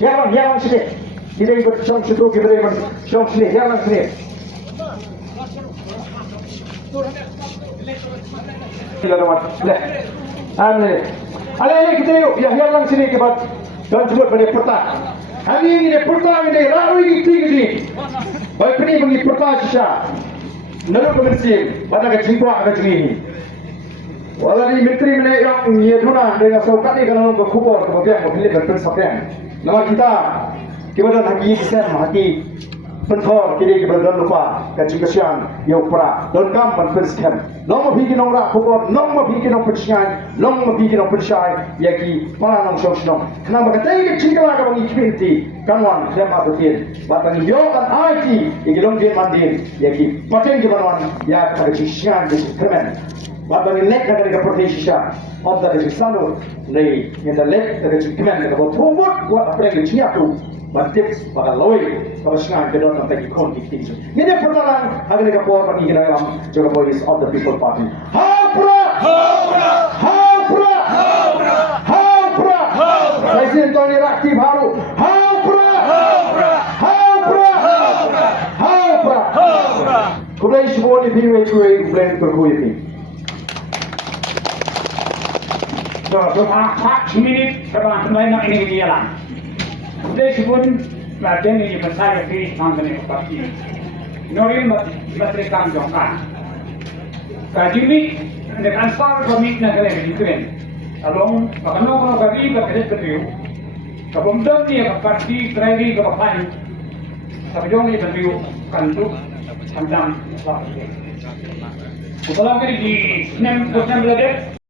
yang sini. Kita ikut syong situ kita ikut syong sini, yang sini. Kita lewat, leh. Ale kita yuk, yang sini kita dan sebut pada peta. Hari ini peta ini lalu ini tinggi. Baik ini bagi peta sisa. Nalu pemerintah, pada kecingkuah kecing. Walau di menteri mana yang nyeduna dengan saukat ni kalau nak kubur kemudian pilih berpensapian. Nama kita kemudian haki kita haki pentor kini kemudian lupa kecing-kecian yopra dan kam berpensapian. Nama bigi nora kubur, nama bigi nora percayaan, nama bigi nora percaya yaki mana nong sosno. Kenapa kata ini cingkala kalau ngikmati kanwan lema betul. Batang yo kan IT yang dia mandir yaki macam gimana ya kecing kemen. Bapak ni lek dari kepercayaan, orang dari sana ni yang lek dari kemen dari pembuat buat apa yang dia tu, bantik pada lawyer, pada sengaja kita nak pergi konflik itu. Ini pertanyaan agar kita buat bagi kita dalam juga voice of the people party. Hapra, hapra, hapra, hapra, hapra, hapra. Presiden tahun ini aktif baru. Hapra, hapra, hapra, hapra, hapra, hapra. Kemudian semua ni pilih kemudian berkuih. So, tak minit kalau lain nak ini jalan. Jadi sebelum macam ni pasal ini mangkene parti. Norim matri kam jongka. Kaji ni dengan ansar kami nak kena dikeren. Along kalau kami berkerja berdua. Kemudian dia parti terakhir ke papan. Sabjong ni berdua kantuk hantam. Kalau kini di 6 berada